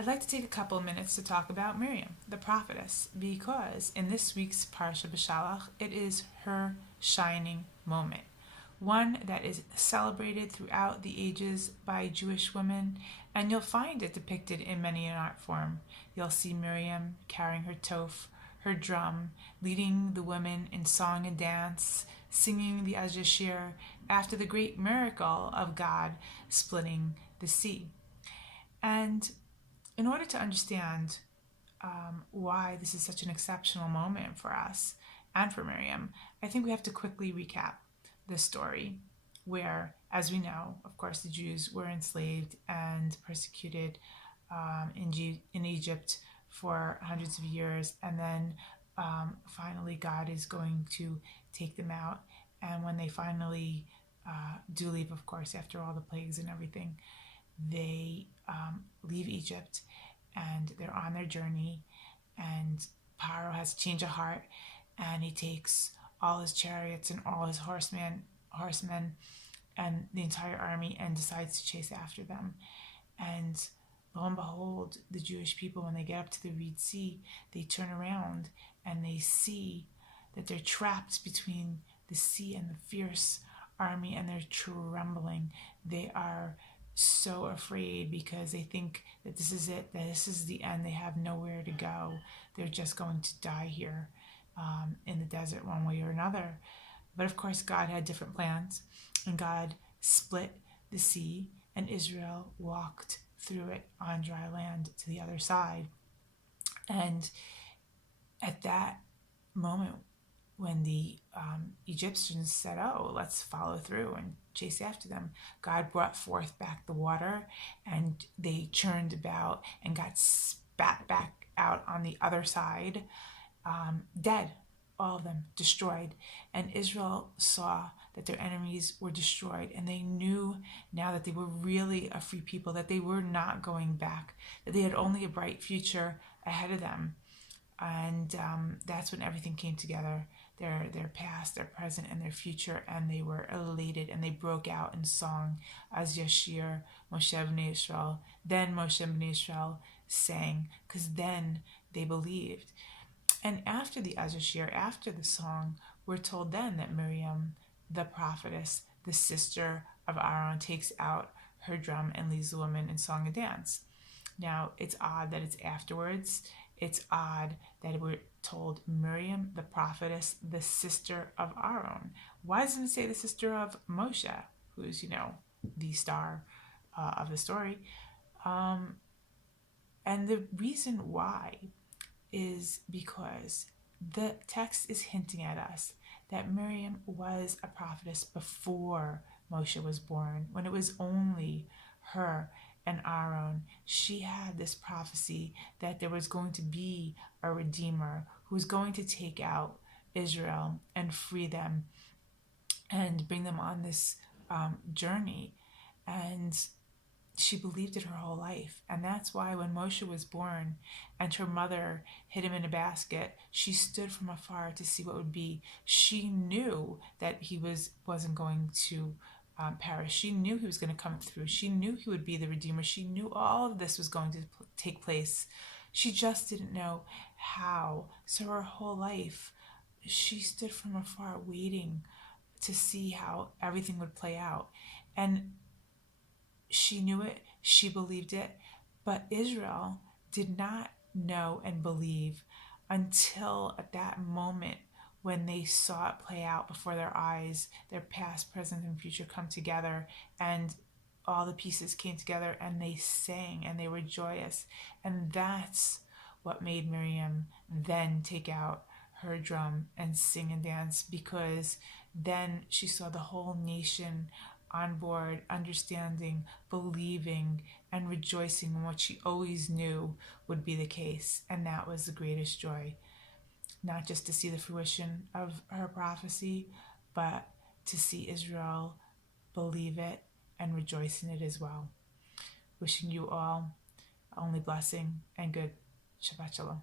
I'd like to take a couple of minutes to talk about Miriam, the prophetess, because in this week's Parsha Beshalach, it is her shining moment, one that is celebrated throughout the ages by Jewish women, and you'll find it depicted in many an art form. You'll see Miriam carrying her toph, her drum, leading the women in song and dance, singing the Azashir after the great miracle of God splitting the sea. And in order to understand why this is such an exceptional moment for us and for Miriam, I think we have to quickly recap the story where, as we know, of course, the Jews were enslaved and persecuted in Egypt for hundreds of years, and then finally God is going to take them out. And when they finally do leave, of course, after all the plagues and everything, they leave Egypt and they're on their journey, and Paro has a change of heart, and he takes all his chariots and all his horsemen and the entire army and decides to chase after them. And lo and behold, the Jewish people, when they get up to the Red Sea, they turn around and they see that they're trapped between the sea and the fierce army, and they're trembling. They are so afraid because they think that this is it, that this is the end. They have nowhere to go. They're just going to die here in the desert one way or another. But of course, God had different plans, and God split the sea, and Israel walked through it on dry land to the other side. And at that moment, when the Egyptians said, "Oh, let's follow through and chase after them," God brought forth back the water, and they churned about and got spat back out on the other side, dead, all of them destroyed. And Israel saw that their enemies were destroyed, and they knew now that they were really a free people, that they were not going back, that they had only a bright future ahead of them. And that's when everything came together, their past, their present, and their future, and they were elated, and they broke out in song, as Yashir, Moshe B'nai Yisrael. Then Moshe B'nai Yisrael sang, because then they believed. And after the Azashir, after the song, we're told then that Miriam, the prophetess, the sister of Aaron, takes out her drum and leads the women in song and dance. Now, it's odd that it's afterwards. It's odd that we're told Miriam, the prophetess, the sister of Aaron. Why doesn't it say the sister of Moshe, who's, the star of the story? And the reason why is because the text is hinting at us that Miriam was a prophetess before Moshe was born, when it was only her and Aaron. She had this prophecy that there was going to be a redeemer who was going to take out Israel and free them and bring them on this journey. And she believed it her whole life. And that's why when Moshe was born and her mother hid him in a basket, she stood from afar to see what would be. She knew that he wasn't going to perish. She knew he was going to come through. She knew he would be the Redeemer. She knew all of this was going to take place. She just didn't know how. So her whole life, she stood from afar waiting to see how everything would play out. And she knew it, she believed it, but Israel did not know and believe until at that moment when they saw it play out before their eyes, their past, present, and future come together, and all the pieces came together, and they sang, and they were joyous. And that's what made Miriam then take out her drum and sing and dance, because then she saw the whole nation on board, understanding, believing, and rejoicing in what she always knew would be the case. And that was the greatest joy. Not just to see the fruition of her prophecy, but to see Israel believe it and rejoice in it as well. Wishing you all only blessing and good. Shabbat Shalom.